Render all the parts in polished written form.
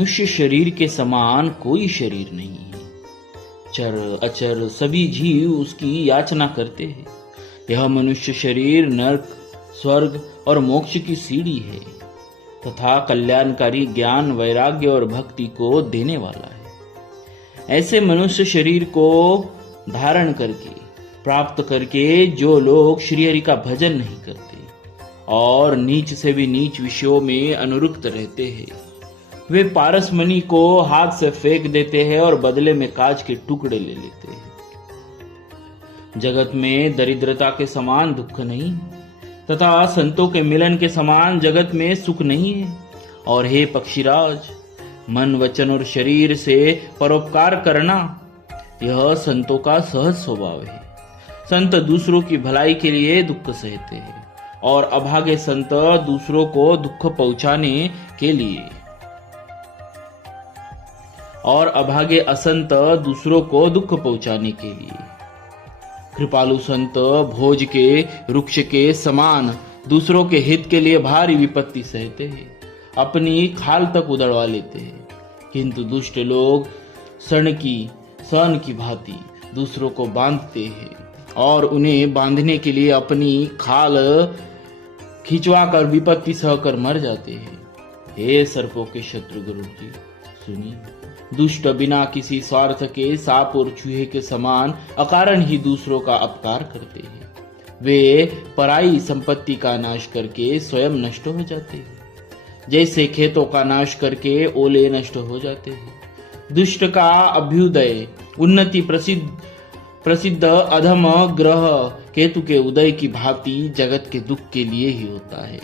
मनुष्य शरीर के समान कोई शरीर नहीं है। चर अचर सभी जीव उसकी याचना करते हैं। यह मनुष्य शरीर नरक, स्वर्ग और मोक्ष की सीढ़ी है तथा कल्याणकारी ज्ञान, वैराग्य और भक्ति को देने वाला है। ऐसे मनुष्य शरीर को धारण करके, प्राप्त करके जो लोग श्रीहरि का भजन नहीं करते और नीच से भी नीच विषयों में अनुरक्त रहते हैं, वे पारसमणि को हाथ से फेंक देते हैं और बदले में कांच के टुकड़े ले लेते हैं। जगत में दरिद्रता के समान दुख नहीं तथा संतों के मिलन के समान जगत में सुख नहीं है। और हे पक्षीराज, मन, वचन और शरीर से परोपकार करना यह संतों का सहज स्वभाव है। संत दूसरों की भलाई के लिए दुख सहते हैं और अभागे संत दूसरों को दुख पहुंचाने के लिए और अभागे असंत दूसरों को दुख पहुंचाने के लिए। कृपालु संत भोज के वृक्ष के समान दूसरों के हित के लिए भारी विपत्ति सहते हैं, अपनी खाल तक उधड़वा लेते हैं। किंतु दुष्ट लोग सन की भांति दूसरों को बांधते हैं और उन्हें बांधने के लिए अपनी खाल खिंचवा कर विपत्ति सहकर मर जाते हैं। हे सर्पों के शत्रु गुरु जी, सुनिए, दुष्ट बिना किसी स्वार्थ के सांप और चूहे के समान अकारण ही दूसरों का अपकार करते हैं। वे पराई संपत्ति का नाश करके स्वयं नष्ट हो जाते हैं, जैसे खेतों का नाश करके ओले नष्ट हो जाते हैं। दुष्ट का अभ्युदय उन्नति प्रसिद्ध अधम ग्रह केतु के उदय की भांति जगत के दुख के लिए ही होता है।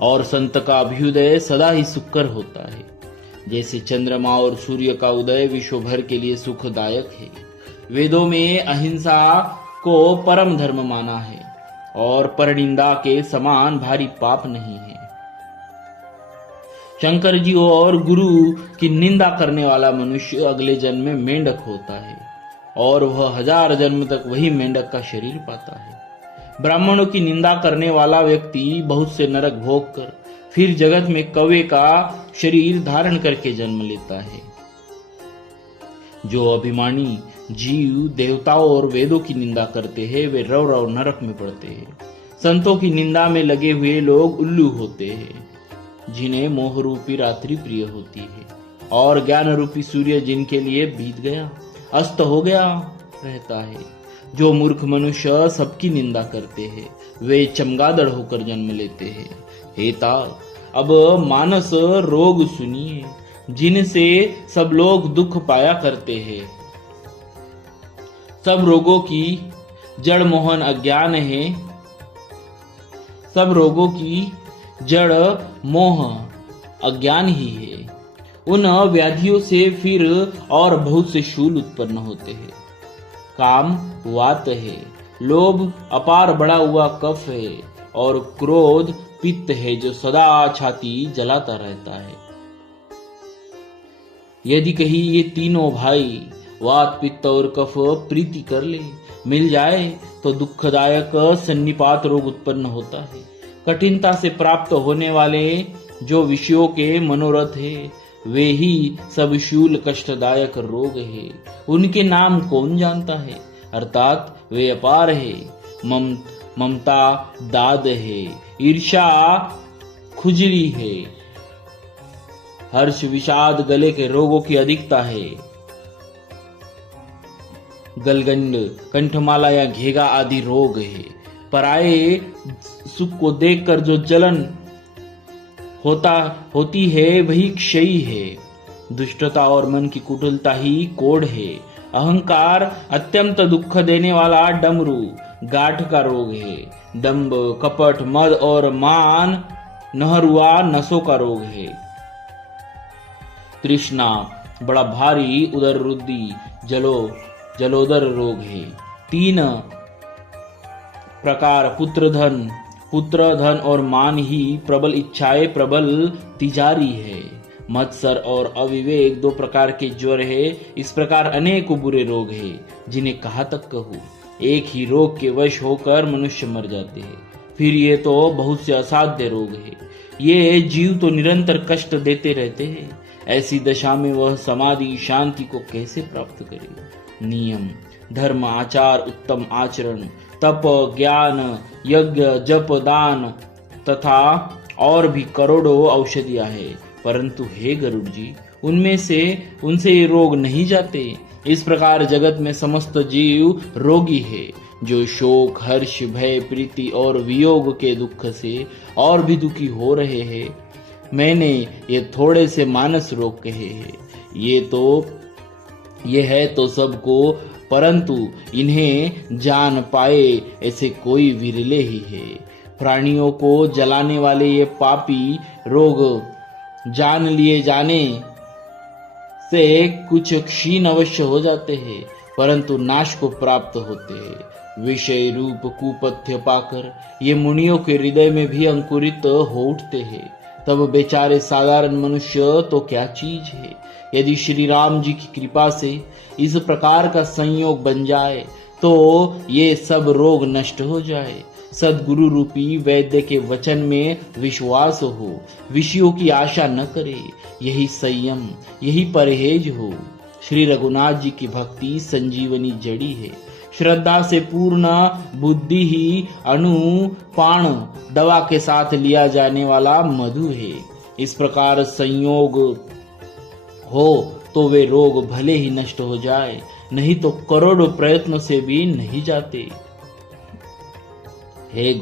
और संत का अभ्युदय सदा ही सुखकर होता है। जैसे चंद्रमा और सूर्य का उदय विश्व भर के लिए सुखदायक है। वेदों में अहिंसा को परम धर्म माना है और परनिंदा के समान भारी पाप नहीं है। शंकर जी और गुरु की निंदा करने वाला मनुष्य अगले जन्म में मेंढक होता है और वह 1000 जन्म तक वही मेंढक का शरीर पाता है। ब्राह्मणों की निंदा करने वाला व्यक्ति बहुत से नरक भोग कर फिर जगत में कौवे का शरीर धारण करके जन्म लेता है। जो अभिमानी जीव देवताओं और वेदों की निंदा करते हैं वे रव रव नरक में पड़ते हैं। संतों की निंदा में लगे हुए लोग उल्लू होते हैं, जिन्हें मोह रूपी रात्रि प्रिय होती है और ज्ञान रूपी सूर्य जिनके लिए बीत गया, अस्त हो गया रहता है। जो मूर्ख मनुष्य सबकी निंदा करते हैं वे चमगादड़ होकर जन्म लेते हैं। हे तात, अब मानस रोग सुनिए, जिनसे सब लोग दुख पाया करते हैं। सब रोगों की जड़ मोहन अज्ञान है। सब रोगों की जड़ मोह अज्ञान ही है। उन व्याधियों से फिर और बहुत से शूल उत्पन्न होते हैं। काम वात है, लोभ अपार बढ़ा हुआ कफ है और क्रोध पित्त है जो सदा छाती जलाता रहता है। यदि कहीं ये तीनों भाई वात, पित्त और कफ प्रीति कर ले मिल जाए तो दुखदायक सन्निपात रोग उत्पन्न होता है। कठिनता से प्राप्त होने वाले जो विषयों के मनोरथ है वे ही सब शूल कष्टदायक रोग है। उनके नाम कौन जानता है, अर्थात वे अपार है। ममता दाद है, ईर्ष्या खुजली है, हर्ष विषाद गले के रोगों की अधिकता है। गलगंड, कंठमाला या घेगा आदि रोग है। पराये सुख को देखकर जो जलन होती है वही क्षयी है। दुष्टता और मन की कुटिलता ही कोढ़ है। अहंकार अत्यंत दुख देने वाला डमरू गांठ का रोग है। दंभ, कपट, मद और मान नहरुआ नसों का रोग है। तृष्णा बड़ा भारी उदर रुद्धि जलोदर रोग है। 3 प्रकार पुत्र धन और मान ही प्रबल इच्छाएं प्रबल तिजारी है। मत्सर और अविवेक 2 प्रकार के ज्वर है। इस प्रकार अनेक बुरे रोग है जिन्हें कहा तक कहूं। एक ही रोग के वश होकर मनुष्य मर जाते हैं। फिर ये तो बहुत से असाध्य रोग है ये जीव तो निरंतर कष्ट देते रहते हैं। ऐसी दशा में वह समाधि शांति को कैसे प्राप्त करे? नियम, धर्म, आचार, उत्तम आचरण, तप, ज्ञान, यज्ञ, जप, दान तथा और भी करोड़ों औषधियां हैं, परंतु हे गरुड़ जी, उनसे ये रोग नहीं जाते। इस प्रकार जगत में समस्त जीव रोगी है, जो शोक, हर्ष, भय, प्रीति और वियोग के दुख से और भी दुखी हो रहे हैं। मैंने ये थोड़े से मानस रोग कहे हैं, ये है तो सबको, परंतु इन्हें जान पाए ऐसे कोई विरले ही है। प्राणियों को जलाने वाले ये पापी रोग जान लिए जाने से कुछ क्षीण अवश्य हो जाते हैं, परंतु नाश को प्राप्त होते हैं। विषय रूप कुपथ्य पाकर ये मुनियों के हृदय में भी अंकुरित हो उठते हैं। तब बेचारे साधारण मनुष्य तो क्या चीज है। यदि श्री राम जी की कृपा से इस प्रकार का संयोग बन जाए तो ये सब रोग नष्ट हो जाए। सदगुरु रूपी वैद्य के वचन में विश्वास हो, विषयों की आशा न करे, यही संयम, यही परहेज हो। श्री रघुनाथ जी की भक्ति संजीवनी जड़ी है। श्रद्धा से पूर्ण बुद्धि ही अनुपाण दवा के साथ लिया जाने वाला मधु है। इस प्रकार संयोग हो तो वे रोग भले ही नष्ट हो जाए, नहीं तो करोड़ों प्रयत्नों से भी नहीं जाते। हे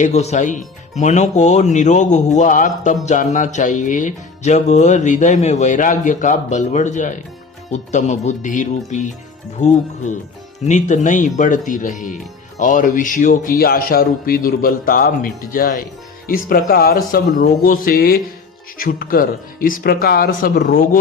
गोसाई, मनो को निरोग हुआ तब जानना चाहिए जब हृदय में वैराग्य का बल बढ़ जाए। उत्तम बुद्धि रूपी भूख नित नई बढ़ती रहे और विषयों की आशा रूपी दुर्बलता मिट जाए। इस प्रकार सब रोगों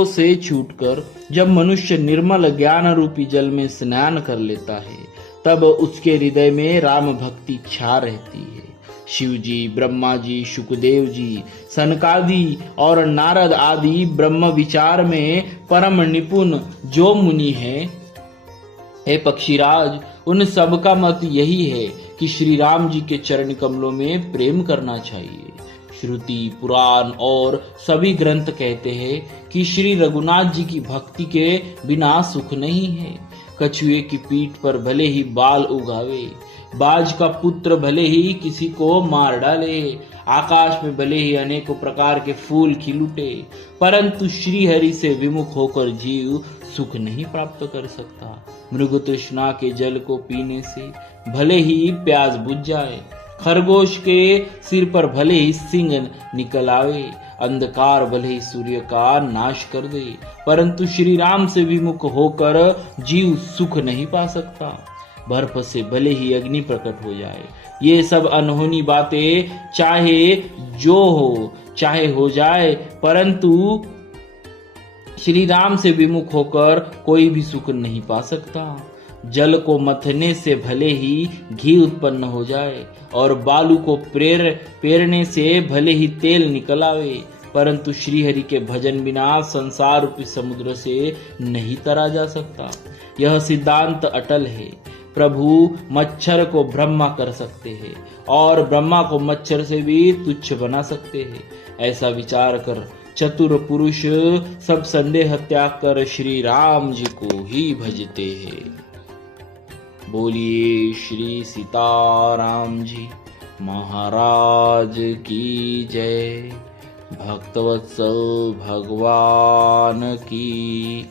से छूटकर जब मनुष्य निर्मल ज्ञान रूपी जल में स्नान कर लेता है, तब उसके हृदय में राम भक्ति छा रहती है। शिव जी, ब्रह्मा जी, शुकदेव जी, सनकादि और नारद आदि ब्रह्म विचार में परम निपुण जो मुनि हैं, हे पक्षीराज, उन सब का मत यही है कि श्री राम जी के चरण कमलों में प्रेम करना चाहिए। श्रुति, पुराण और सभी ग्रंथ कहते हैं कि श्री रघुनाथ जी की भक्ति के बिना सुख नहीं है। कछुए की पीठ पर भले ही बाल उगावे, बाज का पुत्र भले ही किसी को मार डाले, आकाश में भले ही अनेकों प्रकार के फूल खिल उठे, परंतु श्री हरि से विमुख होकर जीव सुख नहीं प्राप्त कर सकता। मृग तृष्णा के जल को पीने से भले ही प्यास बुझ जाए, खरगोश के सिर पर भले ही सिंग निकल आवे, अंधकार भले ही सूर्य का नाश कर दे, परंतु श्री राम से विमुख होकर जीव सुख नहीं पा सकता। बर्फ से भले ही अग्नि प्रकट हो जाए, ये सब अनहोनी बातें चाहे हो जाए, परंतु श्री राम से विमुख होकर कोई भी सुख नहीं पा सकता। जल को मथने से भले ही घी उत्पन्न हो जाए और बालू को पेरने से भले ही तेल निकल आवे, परंतु श्री हरि के भजन बिना संसार रूपी समुद्र से नहीं तरा जा सकता। यह सिद्धांत अटल है। प्रभु मच्छर को ब्रह्मा कर सकते हैं और ब्रह्मा को मच्छर से भी तुच्छ बना सकते हैं। ऐसा विचार कर चतुर पुरुष सब संदेह त्याग कर श्री राम जी को ही भजते हैं। बोलिए श्री सीताराम जी महाराज की जय। भक्तवत्सल भगवान की